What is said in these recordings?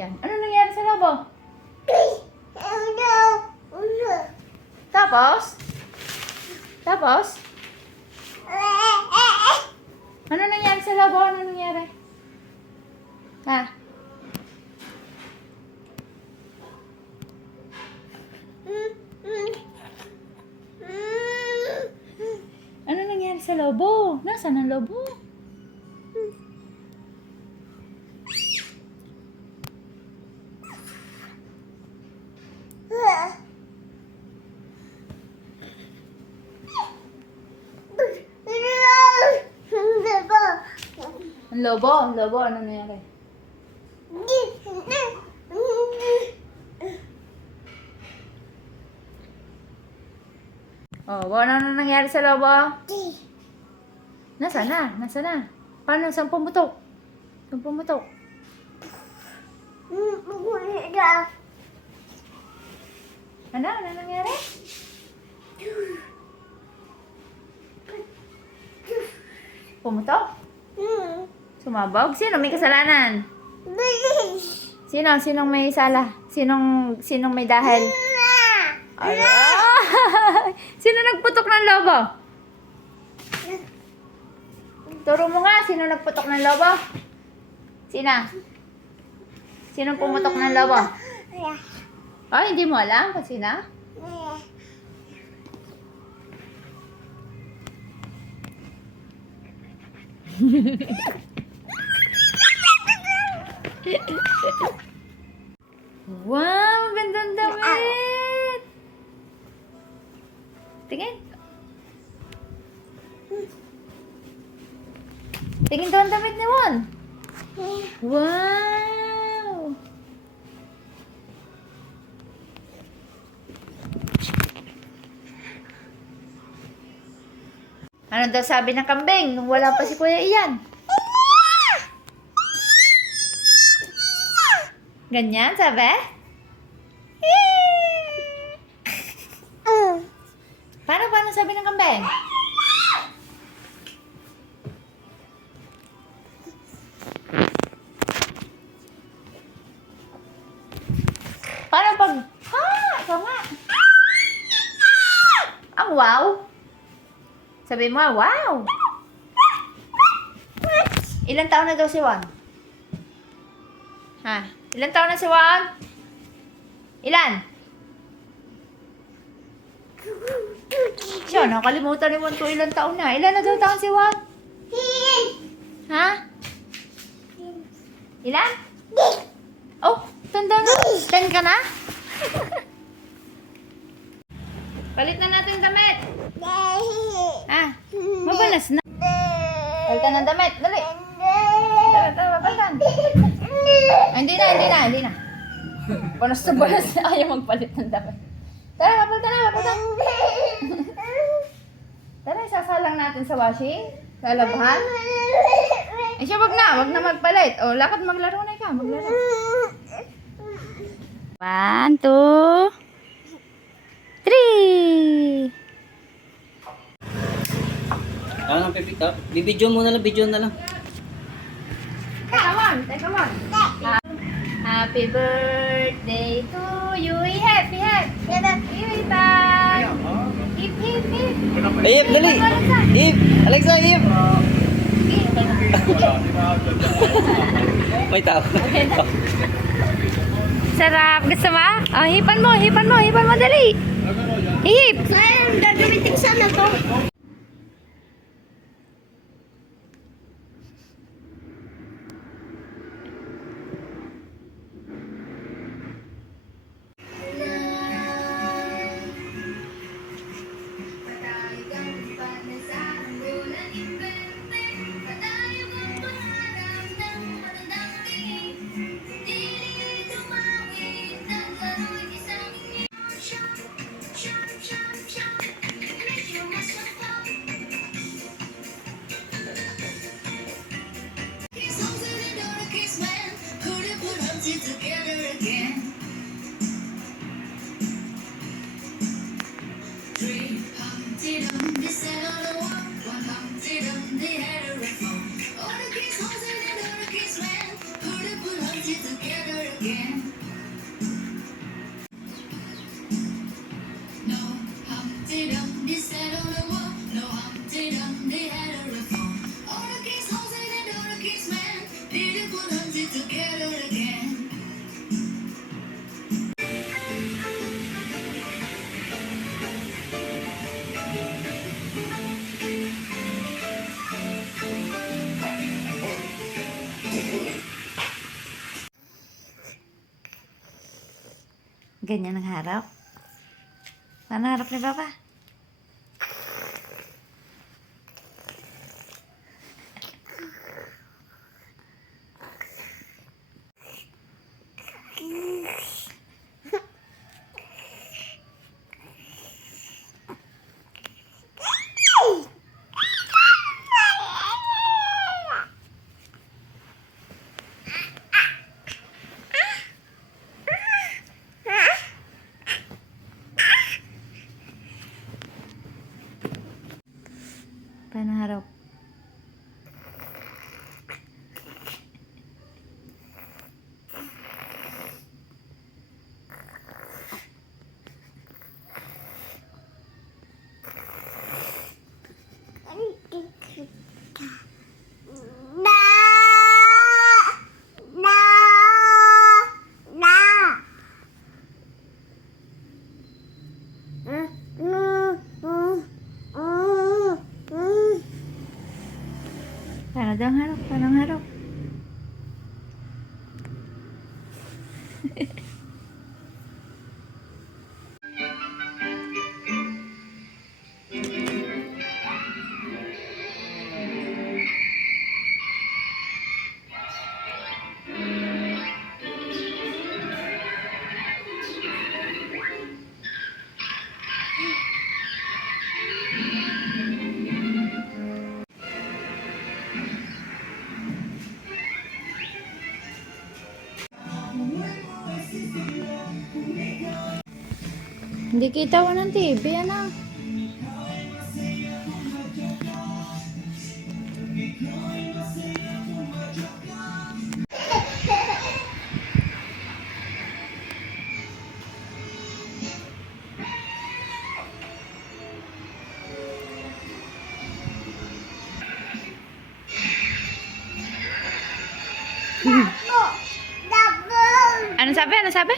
Yan. Ano nangyari sa lobo? Tapos? Tapos? Ano nangyari sa lobo? Ano nangyari? Ha? Ano nangyari sa lobo? Nasaan ang lobo? Ang lobo, ano nangyari? Oh, ano nangyari sa lobo? Nasaan na? Nasaan na? Paano? Saan pumutok? Saan pumutok? Ano? Ano nangyari? Pumutok? Sumabog? Sino may kasalanan? Sino? Sinong may sala? Sinong may dahil? Sino nagputok ng lobo? Turo mo nga, sino nagputok ng lobo? Sino? Sinong pumutok ng lobo? Ay, hindi mo alam kung sino? Wow, gandang damit! Tingin. Tingin doon damit ni Juan. Wow! Ano daw sabi ng kambing nung wala pa si Kuya Ian? Ganyan, sabi? Paano sabi ng kambing? Paano pag... Ikaw nga. Ang wow. Sabi mo, wow. Ilang taon na daw si Juan? Ha? Ilang taon na si Juan? Ilan? Siya, nakalimutan ni Juan ko ilang taon na. Ilan na daw taon si Juan? Ha? Ilan? Oh, tanda na. 10 ka na? Palit na natin damit. Ah, mabalas na. Palitan ng damit. Dali. Tara, palitan. Hindi na. Banas na ayaw magpalit ng damit. Tara, palitan. Tara, isasalang natin sa washing. Lalabahan. Eh siya, wag na magpalit. O, lakad maglaro na ka, maglaro. 1, 2, 3. Ano, bibidyo mo na lang, video na lang. Teka mo. Happy birthday to you. Happy. Hip. Ip, dali! Ip! Alexa, Ip! May tao. Sarap. Gusto mo? Oh, hipan mo, dali. Hip. Saan gagamitin sana to? Together again. No Humpty Dumpty sat on a wall. No Humpty Dumpty had a reform. All the king's horses and all the king's men didn't put Humpty together again. Ganyan ang harap. Paano harap ni Papa? Paano harap? Paano daw ang harap? Paano ang harap? Hindi kita ko ng TV, ano? Ano sabi? Ano sabi?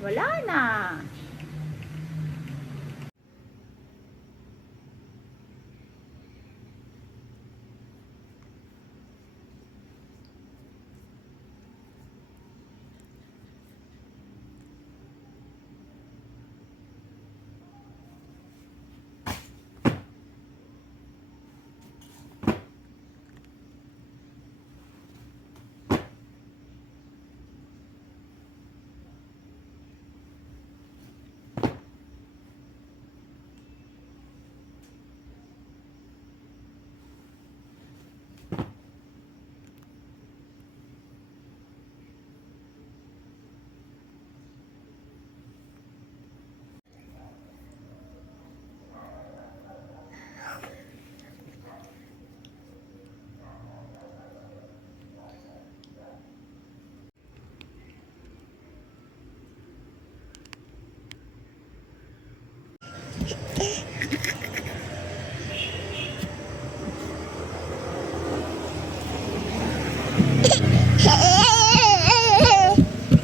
Wala na.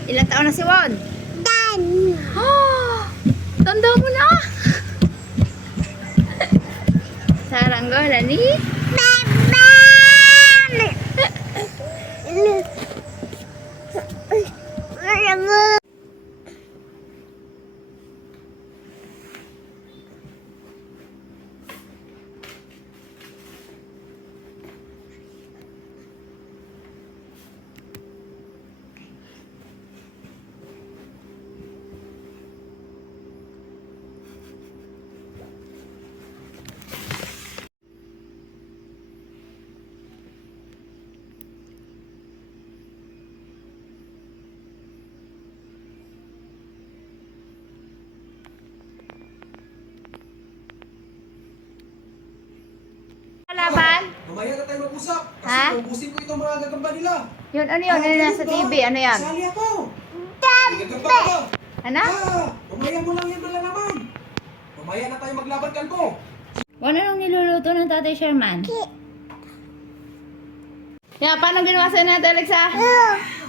Ilang taon na si Juan? Oh, tanda mo na. Saranggola ni Mamaya na tayo mag-usap. Kasi Ha? ubusin ko itong mga gagamba nila. Yun, ano yun? Ano ganun nasa ba? TV? Ano yan? Sali ako. May gagamba ka ba? Ano? Mamaya mo lang yan naman. Mamaya na tayo maglaban kalbo. Ano nung niluluto ng Tatay Sherman? Yeah, paano ginawa sa'yo na Alexa?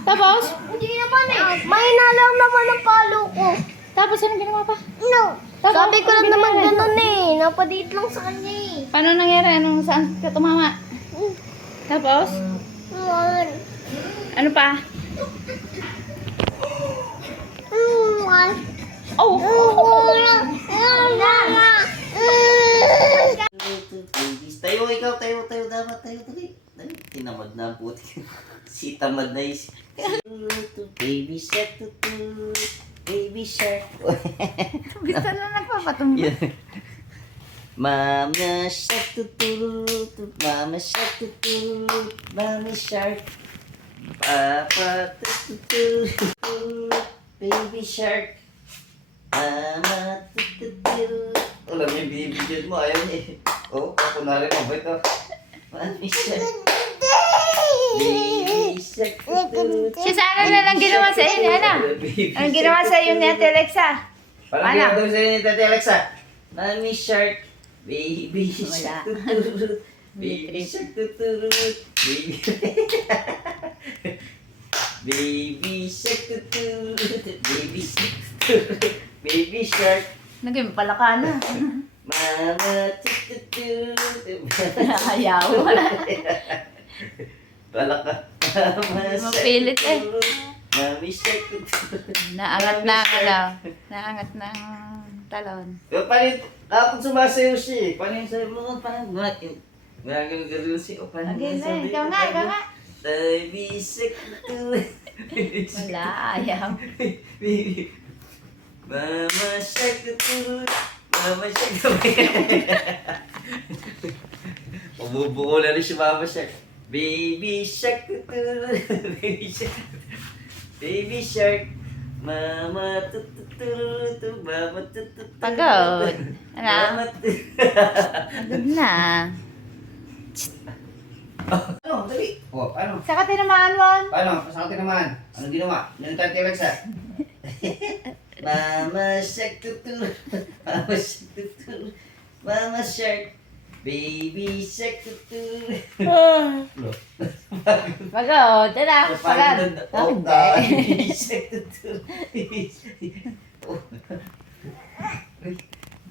Tapos? Hindi naman eh. May nalang naman ang palo ko. Tapos anong ginawa pa? No. Tapos, Sabi ko lang ano naman nangyari? ganun eh. Napadate lang sa kanya eh. Paano nangyari? Anong saan ka tumama? Tapos? One. Ano pa? One. Oh! Tayo, ikaw, tayo, dapat tayo, tayo. Tinamad na ang puti. Si tamad na is. Baby shark, baby shark. Gusto na nagpapatumba. Yan. Mama shark, mama shark, mama shark. Papa, baby shark. Mama, alam niyo, binibigyan mo, ayaw niya. Oh, ako na rin, mabait oh. Mami shark. Baby shark. Si sana na lang ginawa sa'yo ni Ana. Anong ginawa sa'yo ni Ate Alexa? Parang Ano? ginagawa sa'yo ni Tati Alexa. Mami shark. Baby shark. Baby shark. Baby Baby shark. Baby shark. Baby shark. Naging palaka na. Mama. Ayaw. Palaka. Mama shark. Mapilit eh. Mami shark. Naangat na ano. Naangat na ang talon. Paano kapag sumasayaw siya eh? Paano yung sayo mo? Paano gumagin? Gagawin siya. O paano Okay na, ikaw nga, ikaw nga. Baby sick to Wala, ayaw. Baby. Mama shark to Mama shark to Umubuko na rin si Mama shark. Baby shark to Baby shark. Baby shark. Mama tutututu Mama tutututu. Pagod. Ano? Mama Pagod na. Ano? Dali. O, paano? Saka tinamaan, Won. Paano? Pasakotin naman. Anong ginawa? Yung Tati Alexa. Mama shark tutu. Mama shark tutu. Mama shark. Baby shark tutu. Pagod. Tara, pagod. Oh, baby shark tutu.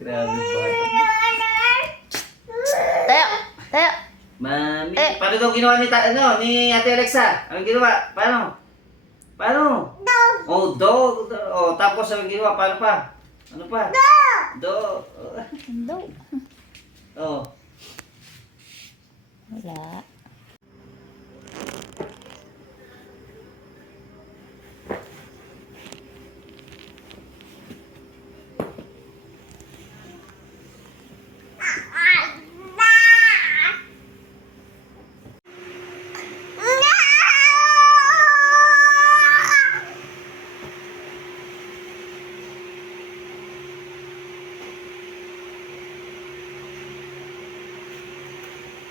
Grabe ba? Tayo. Tayo. Mami, paano daw ginawa ni Ate Alexa? Anong ginawa? Paano? Paano? Oh, do. Oh, tapos anong ginawa? Paano pa? Ano pa? Do. Ando. Oh. Wala.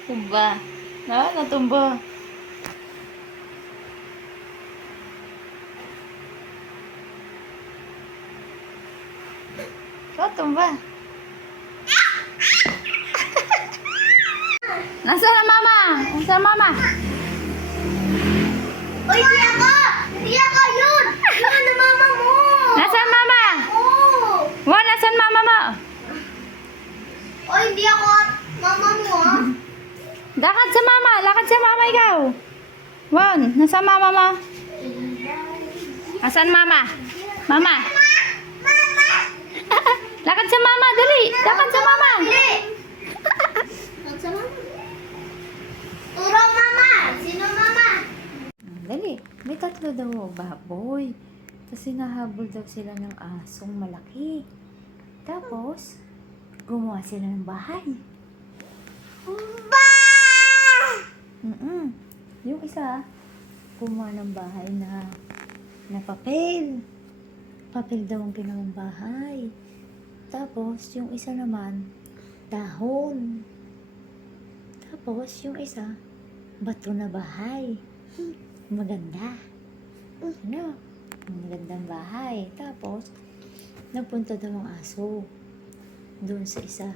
Tumba. Natumba. Tumba. Nasaan ang mama? Nasaan ang mama? Oy, di ako! Di ako yun! Yun ang mama mo! Nasaan mama? Oo! Wala, nasaan mama mo? Oy, di ako mama mo ah! Lakad sa mama. Lakad sa mama ikaw. Won, nasaan mama mo? Nasaan mama? Mama. Lakad sa mama, dali. Lakad sa mama. Saan sa mama? Turo mama! Sino mama? Dali. May tatlo daw baboy. Kasi nahabol daw sila ng asong malaki. Tapos, gumawa sila ng bahay. Yung isa, gumawa ng bahay na papel. Papel daw ang ginawang bahay. Tapos, yung isa naman, dahon. Tapos, yung isa, bato na bahay. Maganda. Ano? Magandang bahay. Tapos, nagpunta daw ang aso doon sa isa.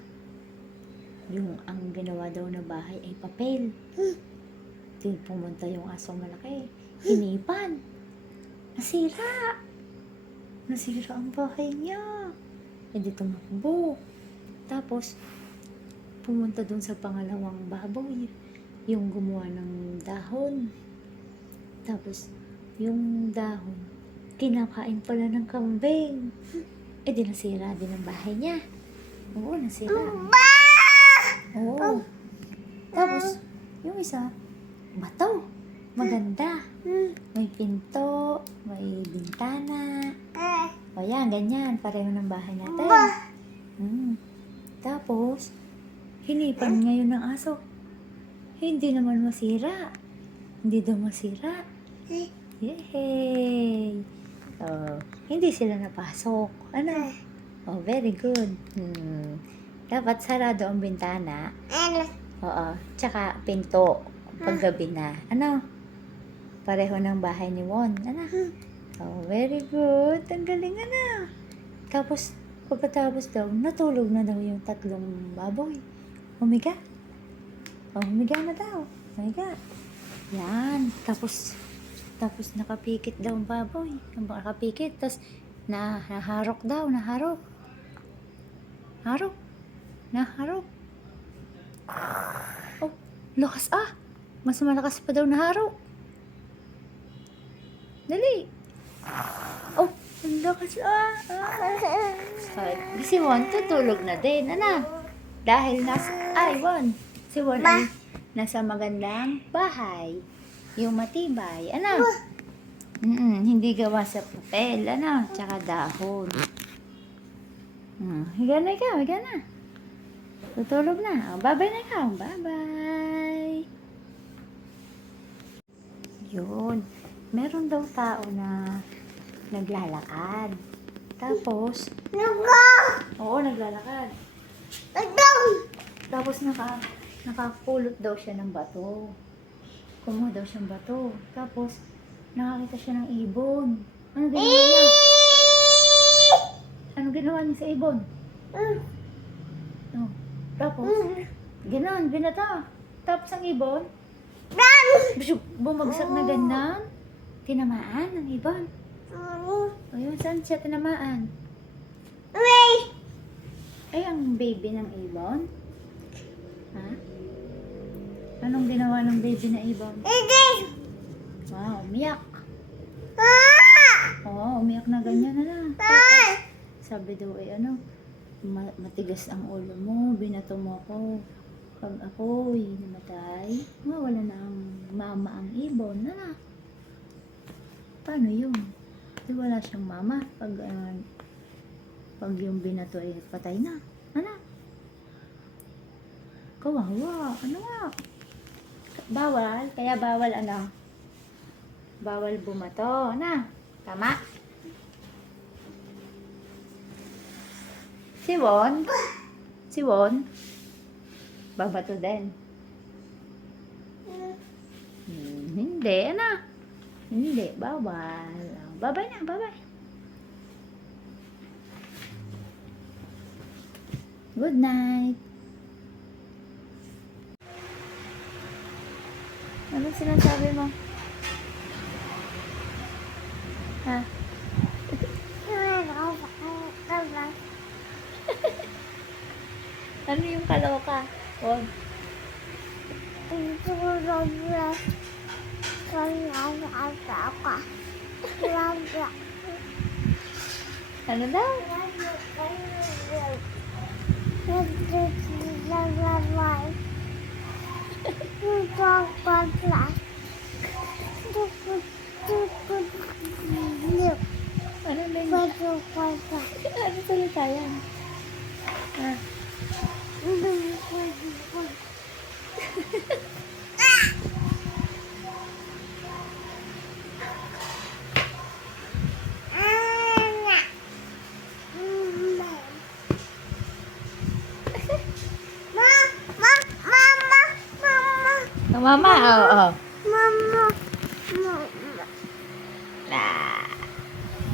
Yung ang ginawa daw na bahay ay papel. Pumunta yung asong malaki. Hinipan. Nasira. Nasira ang bahay niya. E di tumakbo. Tapos, pumunta dun sa pangalawang baboy. Yung gumawa ng dahon. Tapos, yung dahon, kinakain pala ng kambing. E di nasira din ang bahay niya. Oo, nasira. Oo. Tapos, yung isa, bato. Maganda. May pinto, may bintana. O yan, ganyan. Pareho ng bahay natin. Tapos, hinipan ngayon ng aso. Hindi naman masira. Hindi daw masira. Yay! Oh, hindi sila napasok. Ano? Oh, very good. Dapat sarado ang bintana. Oo. Tsaka pinto. Paggabi na. Ano? Pareho ng bahay ni Won. Ano? Oh, very good. Ang galing na. Tapos, pagkatapos daw, natulog na daw yung tatlong baboy. Humiga. Oh, humiga na daw. Humiga. Yan. Tapos nakapikit daw ang baboy. Nakapikit. Tapos, naharok daw. Naharok. Naharok. Oh, lakas ah. Mas malakas pa daw naharok. Dali. Oh, ang lakas ah. Si Won tutulog na din. Ano? Dahil si Won ay nasa magandang bahay. Yung matibay. Ano? Hindi gawa sa papel. Ano? Tsaka dahon. Higa na ikaw. Higa na. Tutulog na. Bye-bye na ikaw. Bye-bye. Yun. Meron daw tao na naglalakad. Tapos, oo, naglalakad. Tapos nakapulot daw siya ng bato. Kumuha daw siyang bato. Tapos, nakakita siya ng ibon. Ano ginawa niya? Ano ginawa niya sa ibon? Oh. Tapos, ganon, binata. Tapos ang ibon, bumagsak na ganun. Tinamaan ng ibon. O yun, saan siya tinamaan? Ay, ang baby ng ibon? Ha? Anong ginawa ng baby na ibon? Wow, umiyak. Oo, umiyak na ganyan na lang. Tapos, sabi daw matigas ang ulo mo, binato mo ako. Pag ako'y namatay, mawala na ang mama ang ibon. Paano yun? Di wala siyang mama pag yung binato ay patay na. Kawawa. Ano nga? Bawal. Kaya bawal bawal bumato. Tama? Si Won, babato din. Hindi. Hindi. Bawal. Bye-bye na. Bye-bye. Good night. Anong sinasabi mo? Ha? Ano yung kaloka? Wag. Ano daw? Ano ba yun? Ano salita yan? Mama, oo. Mama. Mama. Ah.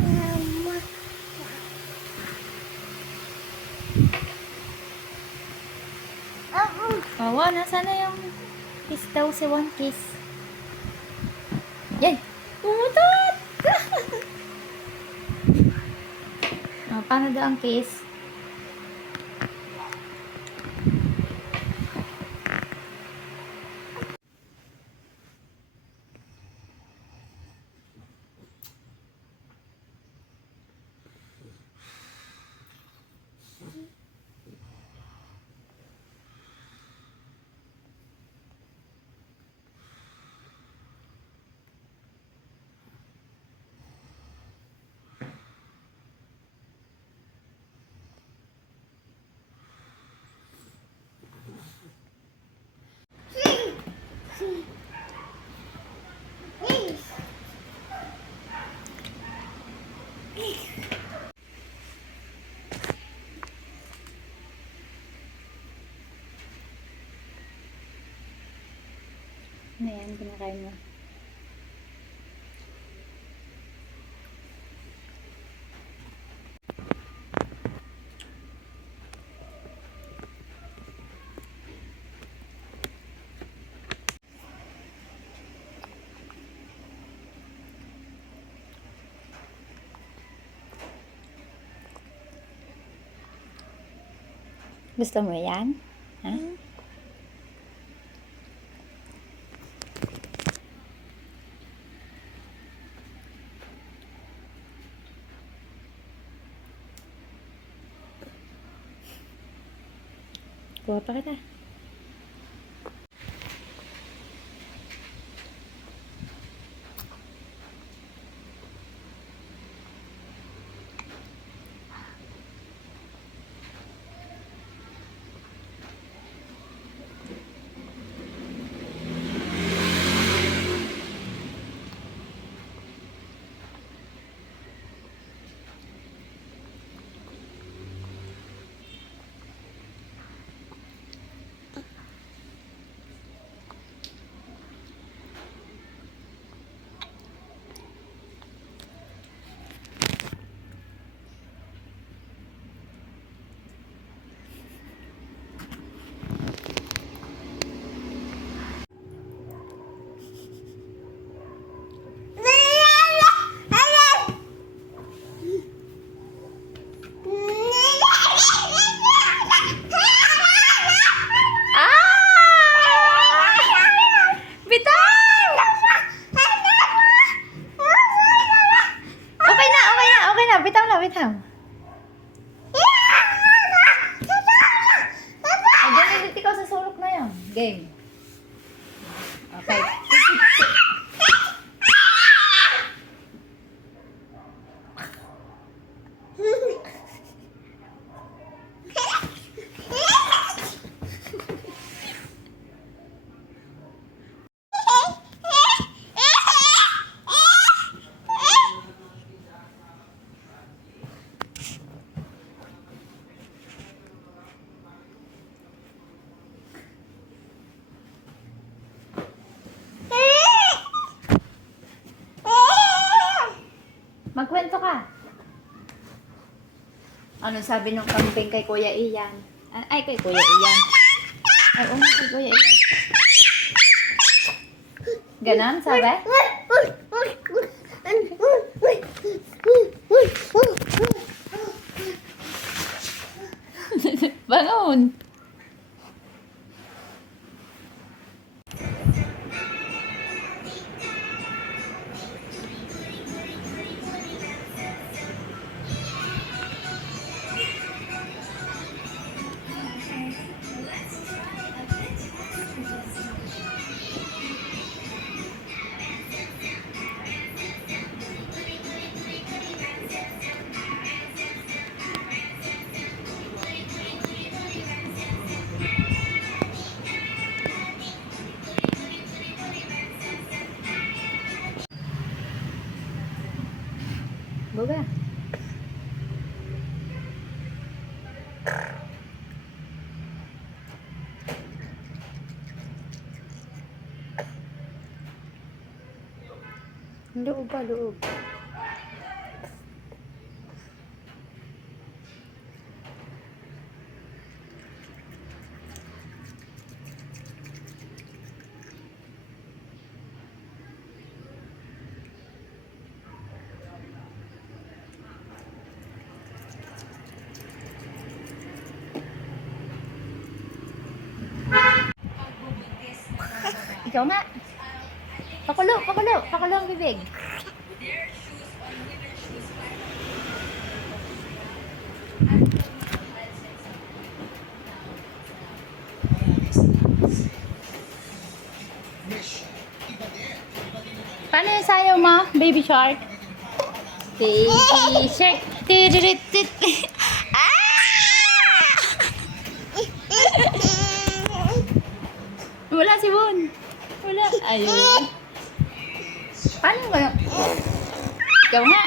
Mama. Ako. Oo, nasaan na yung kiss daw si One Kiss? Yan! Pumutot! Oh, paano daw ang kiss? Ano yan? Kinakain mo? Gusto mo yan? Ha? Kuha pa kita. Bitaw. Ay, dito ikaw sa sulok na yan. Game. Okay. Magkwento ka. Ano sabi nung kambing kay Kuya Ian? Ay, kay Kuya Ian. Ay, kay Kuya Ian. Ganon, sabi? Bangon. Boga. Loob pa, loob. Ikaw nga. Pakulo, pakulo. Pakulo ang bibig. Paano yung sayaw mo, baby shark? Baby shark. Tiririt. Ah! Wala si Bon. Wala. Ayun. Paano ba? Ikaw nga.